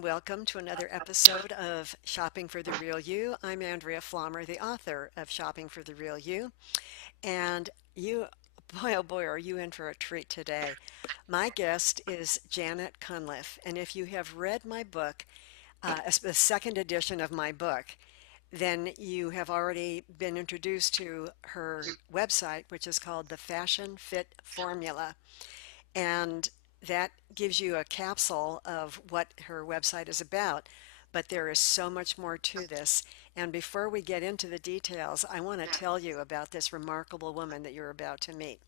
and welcome to another episode of Shopping for the Real You. I'm Andrea Flommer, the author of Shopping for the Real You. And you, boy, oh boy, are you in for a treat today. My guest is Janet Cunliffe. And if you have read my book, the second edition of my book, then you have already been introduced to her website, which is called the Fashion Fit Formula. And that gives you a capsule of what her website is about. But there is so much more to this. And before we get into the details, I want to tell you about this remarkable woman that you're about to meet.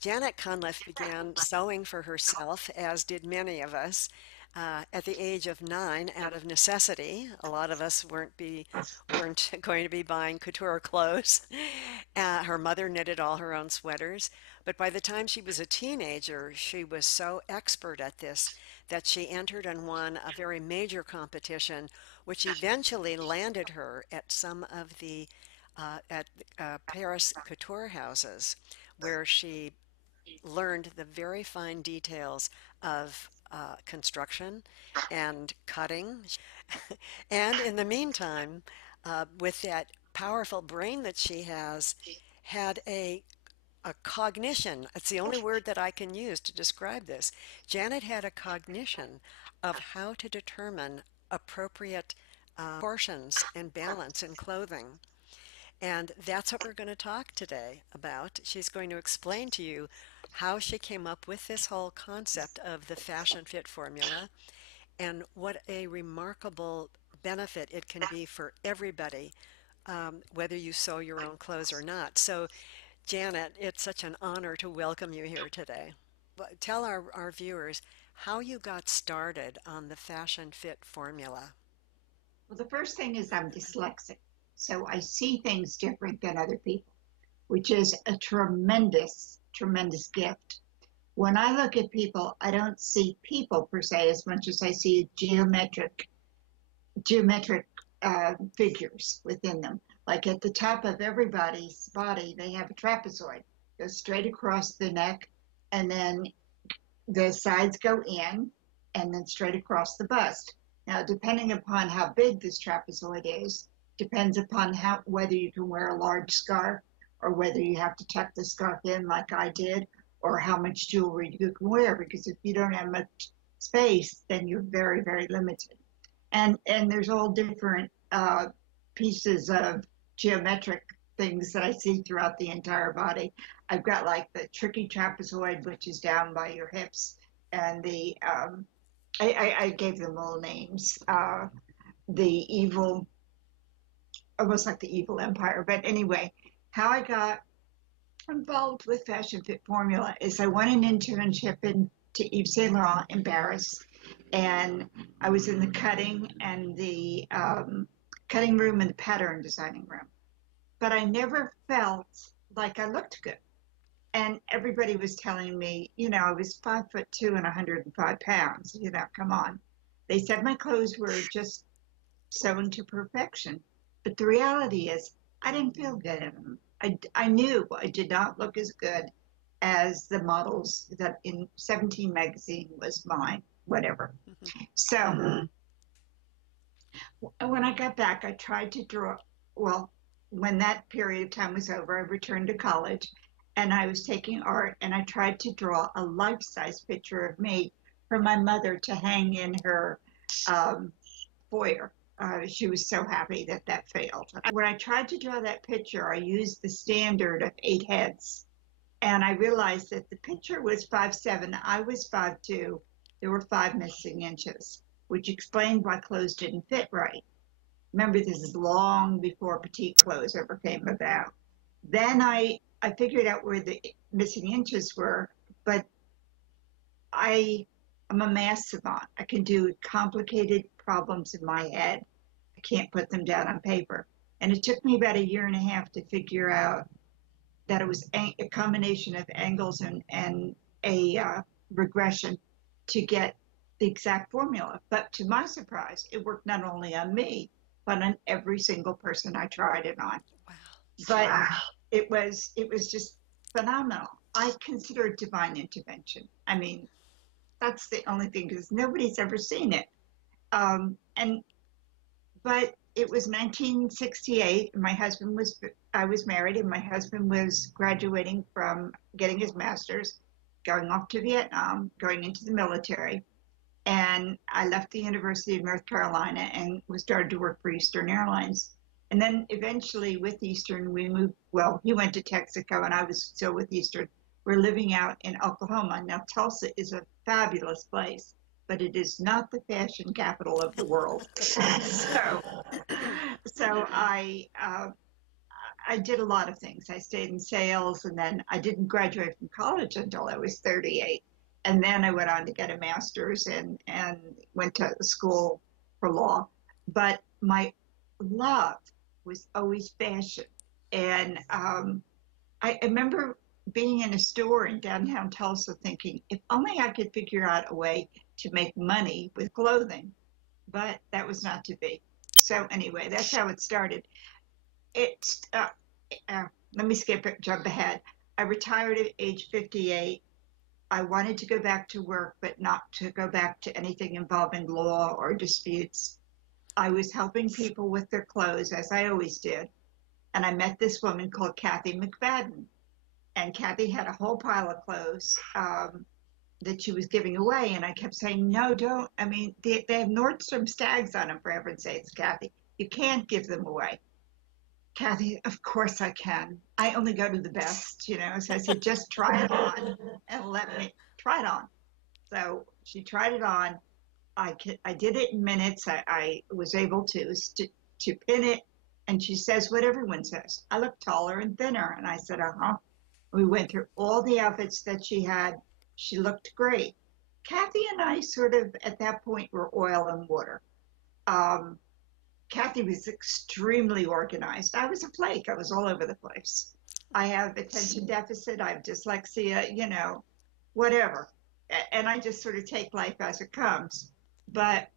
Janet Cunliffe began sewing for herself, as did many of us, at the age of 9 out of necessity. A lot of us weren't going to be buying couture clothes. Her mother knitted all her own sweaters, but by the time she was a teenager, she was so expert at this that she entered and won a very major competition, which eventually landed her at some of the at Paris couture houses, where she learned the very fine details of construction and cutting. And in the meantime, with that powerful brain that she has, had a cognition. It's the only word that I can use to describe this. Janet had a cognition of how to determine appropriate proportions and balance in clothing. And that's what we're going to talk today about. She's going to explain to you how she came up with this whole concept of the fashion fit formula and what a remarkable benefit it can be for everybody, whether you sew your own clothes or not. So, Janet, it's such an honor to welcome you here today. Tell our viewers how you got started on the fashion fit formula. Well, the first thing is I'm dyslexic, so I see things different than other people, which is a tremendous, tremendous gift. When I look at people, I don't see people per se as much as I see geometric figures within them. Like at the top of everybody's body, they have a trapezoid, goes straight across the neck, and then the sides go in, and then straight across the bust. Now, depending upon how big this trapezoid is, depends upon how whether you can wear a large scarf or whether you have to tuck the scarf in like I did, or how much jewelry you can wear. Because if you don't have much space, then you're very, very limited. And there's all different pieces of geometric things that I see throughout the entire body. I've got like the tricky trapezoid, which is down by your hips, and I gave them all names. The evil, almost like the evil empire. But anyway, how I got involved with Fashion Fit Formula is I went an internship to Yves Saint Laurent in Paris, and I was in the cutting room and the pattern designing room. But I never felt like I looked good. And everybody was telling me, I was 5'2" and 105 pounds. Come on. They said my clothes were just sewn to perfection. But the reality is, I didn't feel good in them. I knew I did not look as good as the models that in 17 magazine was mine, whatever. So when I got back, I tried to draw. Well, when that period of time was over, I returned to college and I was taking art and I tried to draw a life-size picture of me for my mother to hang in her foyer. She was so happy that that failed. When I tried to draw that picture, I used the standard of 8 heads. And I realized that the picture was 5'7", I was 5'2", there were 5 missing inches, which explained why clothes didn't fit right. Remember, this is long before petite clothes ever came about. Then I figured out where the missing inches were, but I am a math savant. I can do complicated problems in my head. I can't put them down on paper. And it took me about a year and a half to figure out that it was a combination of angles and a regression to get the exact formula. But to my surprise, it worked not only on me, but on every single person I tried it on. Wow. But it was just phenomenal. I consider it divine intervention. I mean, that's the only thing, because nobody's ever seen it. And but it was 1968. I was married, and my husband was graduating from getting his master's, going off to Vietnam, going into the military. And I left the University of North Carolina and was started to work for Eastern Airlines. And then eventually with Eastern, we moved. Well, he went to Texaco and I was still with Eastern. We're living out in Oklahoma. Now, Tulsa is a fabulous place, but it is not the fashion capital of the world. So, so I did a lot of things. I stayed in sales, and then I didn't graduate from college until I was 38. And then I went on to get a master's and went to school for law. But my love was always fashion. And I remember being in a store in downtown Tulsa thinking, if only I could figure out a way to make money with clothing. But that was not to be. So, anyway, that's how it started. It's uh, Let me jump ahead. I retired at age 58. I wanted to go back to work, but not to go back to anything involving law or disputes. I was helping people with their clothes, as I always did. And I met this woman called Kathy McFadden. And Kathy had a whole pile of clothes that she was giving away. And I kept saying, no, don't. I mean, they have Nordstrom tags on them, for heaven's sakes, Kathy. You can't give them away. Kathy, of course I can. I only go to the best, you know. So I said, just try it on and let me try it on. So she tried it on. I did it in minutes. I was able to pin it. And she says what everyone says. I look taller and thinner. And I said, uh-huh. We went through all the outfits that she had. She looked great. Kathy and I sort of at that point were oil and water. Um, Kathy was extremely organized. I was a flake. I was all over the place. I have attention deficit. I have dyslexia, you know, whatever. And I just sort of take life as it comes. But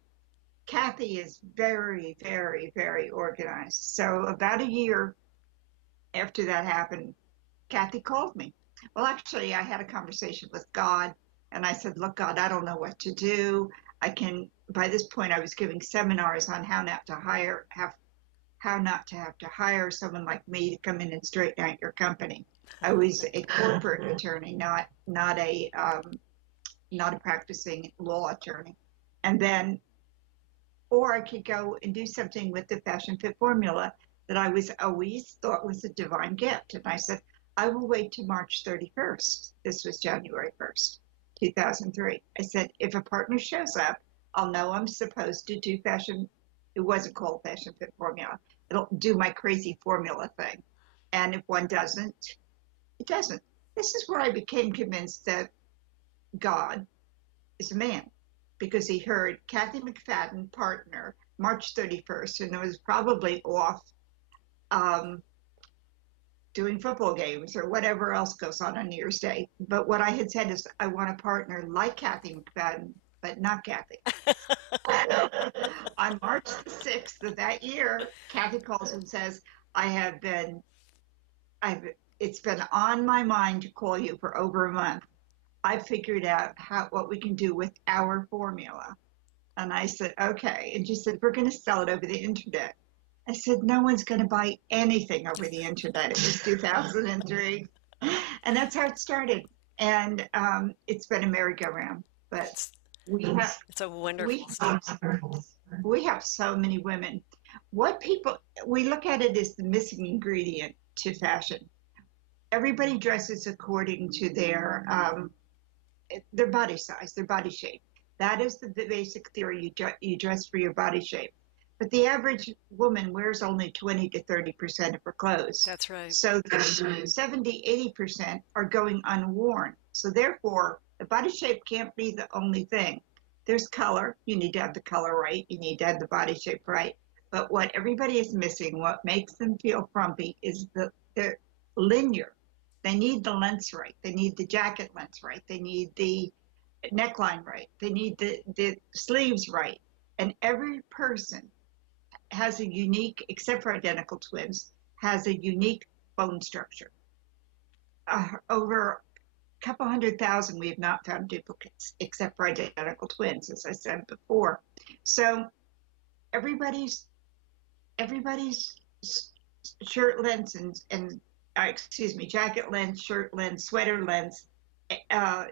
Kathy is very, very, very organized. So about a year after that happened, Kathy called me. Well, actually, I had a conversation with God, and I said, look, God, I don't know what to do. By this point, I was giving seminars on how not to have to hire someone like me to come in and straighten out your company. I was a corporate attorney, not a practicing law attorney. And then, or I could go and do something with the fashion fit formula that I was always thought was a divine gift. And I said, I will wait to March 31st. This was January 1st, 2003. I said, if a partner shows up, I'll know I'm supposed to do fashion. It wasn't called fashion fit formula. It'll do my crazy formula thing. And if one doesn't, it doesn't. This is where I became convinced that God is a man because he heard Kathy McFadden, partner, March 31st, and it was probably off um, doing football games or whatever else goes on New Year's Day. But what I had said is, I want a partner like Kathy McFadden, but not Kathy. So on March the 6th of that year, Kathy calls and says, I have been, I've, it's been on my mind to call you for over a month. I figured out what we can do with our formula. And I said, okay. And she said, we're going to sell it over the internet. I said, no one's going to buy anything over the internet. It was 2003. And that's how it started. And it's been a merry-go-round. But It's we have, it's a we wonderful have, story. we have so many women. What people, we look at it as the missing ingredient to fashion. Everybody dresses according to their body size, their body shape. That is the basic theory. You dress for your body shape. But the average woman wears only 20 to 30% of her clothes. That's right. So the 70, 80% are going unworn. So therefore, the body shape can't be the only thing. There's color. You need to have the color right. You need to have the body shape right. But what everybody is missing, what makes them feel frumpy, is the linear. They need the lengths right. They need the jacket lengths right. They need the neckline right. They need the sleeves right. And every person has a unique, except for identical twins, has a unique bone structure. Over couple 100,000 we have not found duplicates, except for identical twins, as I said before. So everybody's everybody's shirt lengths and excuse me, jacket length, shirt length, sweater lengths, uh,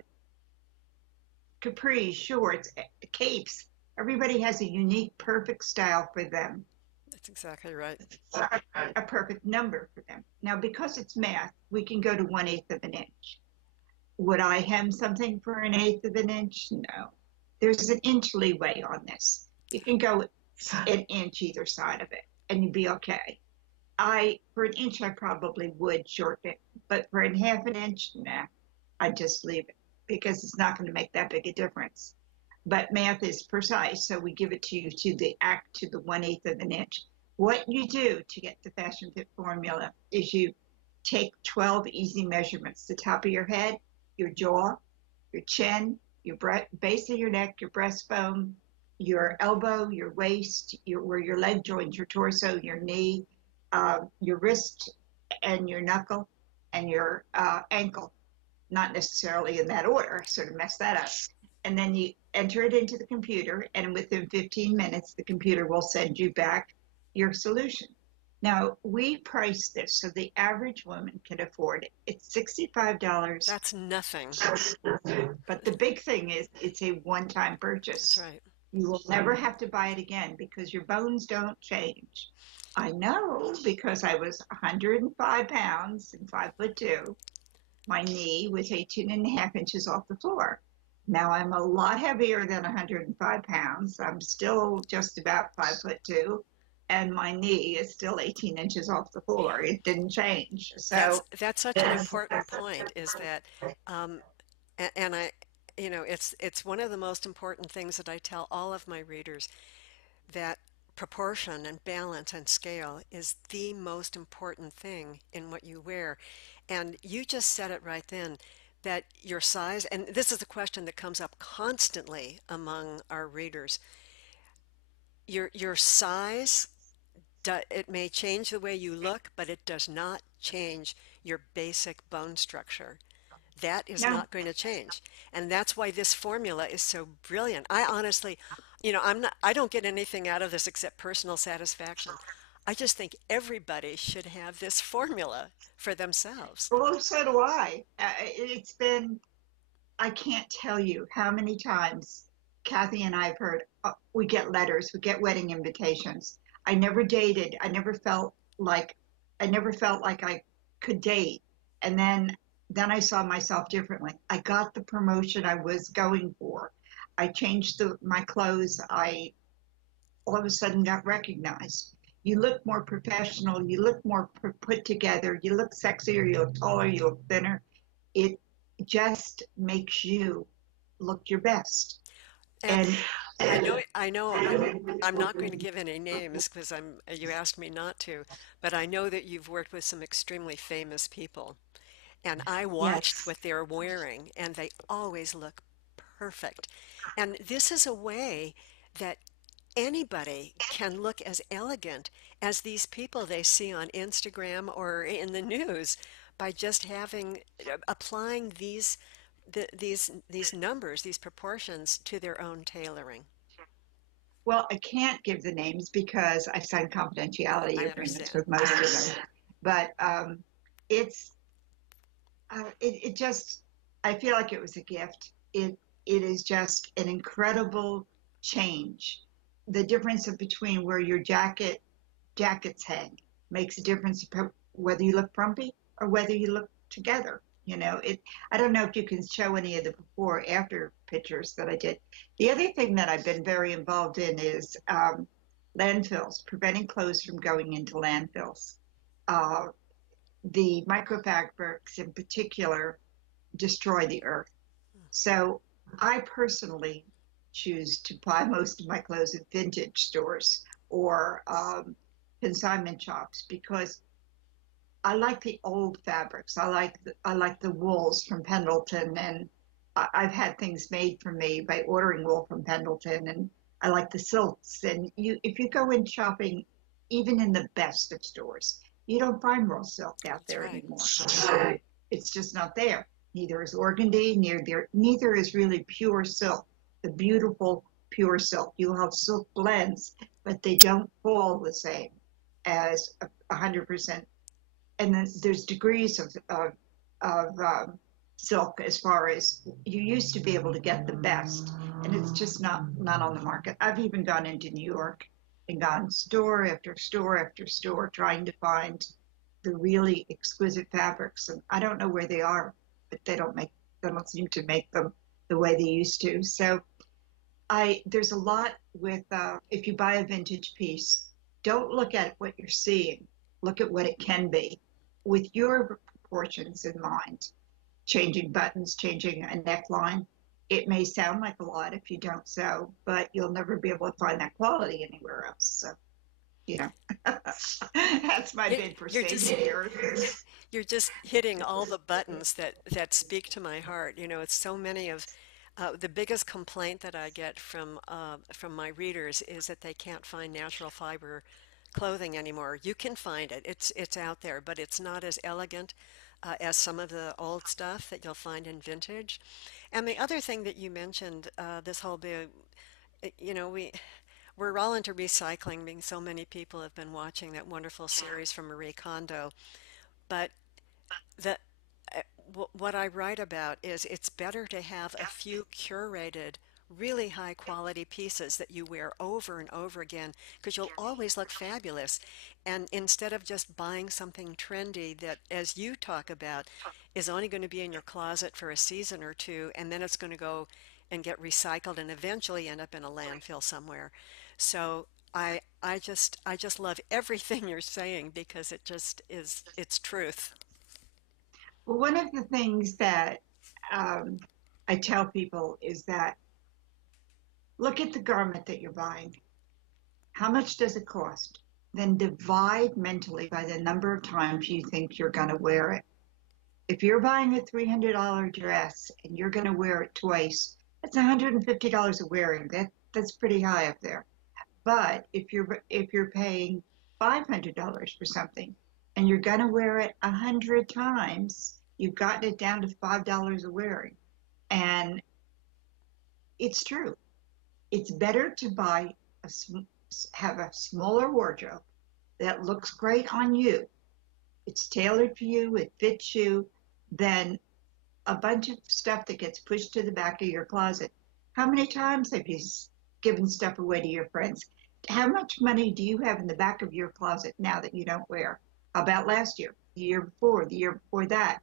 capris, shorts, capes. Everybody has a unique, perfect style for them, That's exactly right. a perfect number for them. Now, because it's math, we can go to 1/8 of an inch. Would I hem something for 1/8 of an inch? No. There's an inch leeway on this. You can go an inch either side of it, and you'd be okay. For an inch, I probably would shorten it, but for a half an inch, nah, I'd just leave it because it's not going to make that big a difference. But math is precise, so we give it to you to the 1/8 of an inch. What you do to get the Fashion Fit formula is you take 12 easy measurements: the top of your head, your jaw, your chin, your base of your neck, your breastbone, your elbow, your waist, where your leg joins your torso, your knee, your wrist, and your knuckle, and your ankle. Not necessarily in that order, I sort of messed that up. And then you enter it into the computer, and within 15 minutes, the computer will send you back your solution. Now, we price this so the average woman can afford it. It's $65. That's nothing. But the big thing is it's a one-time That's purchase. right. You will never have to buy it again because your bones don't change. I know because I was 105 pounds and 5'2". My knee was 18 and a half inches off the floor. Now I'm a lot heavier than 105 pounds. I'm still just about 5'2", and my knee is still 18 inches off the floor. It didn't change. That's such an important point is that um, and I it's one of the most important things that I tell all of my readers that proportion and balance and scale is the most important thing in what you wear. And you just said it right then that your size, and this is a question that comes up constantly among our readers, your size, it may change the way you look, but it does not change your basic bone structure. That is no, not going to change. And that's why this formula is so brilliant. I honestly, I don't get anything out of this except personal satisfaction. I just think everybody should have this formula for themselves. well, so do I. It's been, I can't tell you how many times Kathy and I have heard, we get letters, we get wedding invitations. I never dated. Like, I never felt like I could date. And then I saw myself differently. I got the promotion I was going for. I changed my clothes. I all of a sudden got recognized. You look more professional. You look more put together. You look sexier. You look taller. You look thinner. It just makes you look your best. And And I'm not going to give any names because you asked me not to, but I know that you've worked with some extremely famous people. And I watched yes, what they're wearing, and they always look perfect. And this is a way that anybody can look as elegant as these people they see on Instagram or in the news by just applying these numbers, these proportions to their own tailoring. well, I can't give the names because I've signed confidentiality I agreements understand. with most of them. But it's it just I feel like it was a gift. It is just an incredible change. The difference between where your jackets hang makes a difference whether you look frumpy or whether you look together. I don't know if you can show any of the before after pictures that I did. The other thing that I've been very involved in is landfills, preventing clothes from going into landfills. Uh, the microfabrics in particular destroy the earth. So I personally choose to buy most of my clothes in vintage stores or consignment shops because I like the old fabrics. I like the wools from Pendleton, and I've had things made for me by ordering wool from Pendleton, and I like the silks. And if you go in shopping, even in the best of stores, you don't find raw silk out That's there right. anymore. It's just not there. Neither is organdy, neither is really pure silk, the beautiful pure silk. You have silk blends, but they don't fall the same as 100%. And then there's degrees of silk as far as you used to be able to get the best, and it's just not on the market. I've even gone into New York and gone store after store after store trying to find the really exquisite fabrics, and I don't know where they are, but they don't seem to make them the way they used to. So I there's a lot with if you buy a vintage piece, don't look at what you're seeing. Look at what it can be with your proportions in mind. Changing buttons, changing a neckline. It may sound like a lot if you don't sew, but you'll never be able to find that quality anywhere else. So, you know, that's my It, bid for you're saving just here. you're just hitting all the buttons that speak to my heart. You know, it's so many of the biggest complaint that I get from my readers is that they can't find natural fiber clothing anymore. You can find it; it's out there, but it's not as elegant as some of the old stuff that you'll find in vintage. And the other thing that you mentioned, this whole big, you know, we're all into recycling, being so many people have been watching that wonderful series from Marie Kondo. But the what I write about is it's better to have a few curated, really high quality pieces that you wear over and over again because you'll always look fabulous. And instead of just buying something trendy that, as you talk about, is only going to be in your closet for a season or two, and then it's going to go and get recycled and eventually end up in a landfill somewhere. So I just love everything you're saying because it just is it's truth. Well, one of the things that um, I tell people is that look at the garment that you're buying. How much does it cost? Then divide mentally by the number of times you think you're going to wear it. If you're buying a $300 dress and you're going to wear it twice, that's $150 a wearing. That's pretty high up there. But if you're paying $500 for something and you're going to wear it 100 times, you've gotten it down to $5 a wearing. And it's true. It's better to buy a have a smaller wardrobe that looks great on you. It's tailored for you. It fits you. Than a bunch of stuff that gets pushed to the back of your closet. How many times have you given stuff away to your friends? How much money do you have in the back of your closet now that you don't wear? How about last year, the year before that?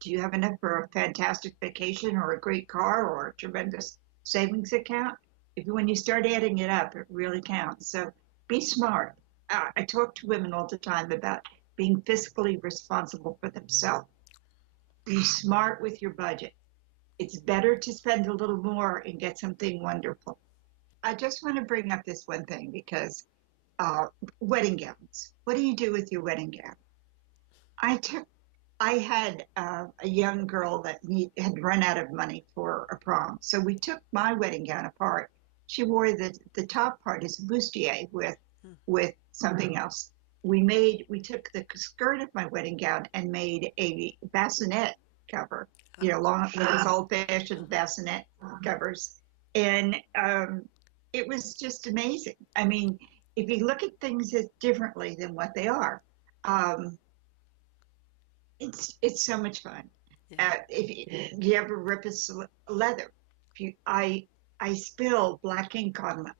Do you have enough for a fantastic vacation or a great car or a tremendous savings account? If when you start adding it up, it really counts. So be smart. I talk to women all the time about being fiscally responsible for themselves. Be smart with your budget. It's better to spend a little more and get something wonderful. I just want to bring up this one thing because uh, wedding gowns. What do you do with your wedding gown? I took. I had a young girl that had run out of money for a prom, so we took my wedding gown apart. She wore the top part as a bustier with something else. We took the skirt of my wedding gown and made a bassinet cover, Oh, long with those old fashioned bassinet covers, and it was just amazing. I mean, if you look at things as differently than what they are, um, it's so much fun. yeah. If you ever rip leather, if you I spilled black ink on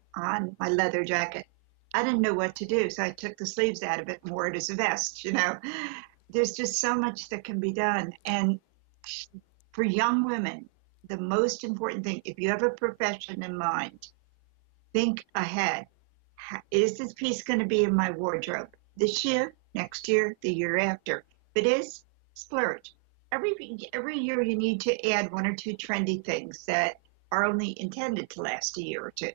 my leather jacket. I didn't know what to do, so I took the sleeves out of it and wore it as a vest. There's just so much that can be done, and for young women, the most important thing, if you have a profession in mind, think ahead. Is this piece going to be in my wardrobe this year, next year, the year after? If it is, splurge. Every every year you need to add one or two trendy things that are only intended to last a year or two.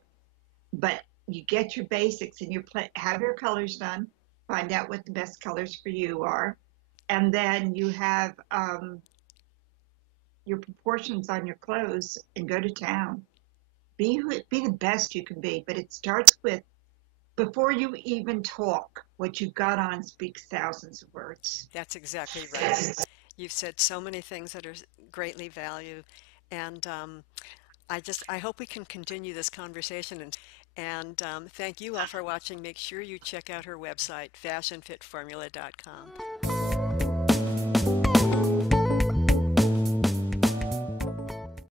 But you get your basics and have your colors done. Find out what the best colors for you are, and then you have your proportions on your clothes and go to town. Be the best you can be, but it starts with before you even talk, what you've got on speaks thousands of words. That's exactly right. You've said so many things that are greatly valued, and I hope we can continue this conversation. And thank you all for watching. Make sure you check out her website, fashionfitformula.com.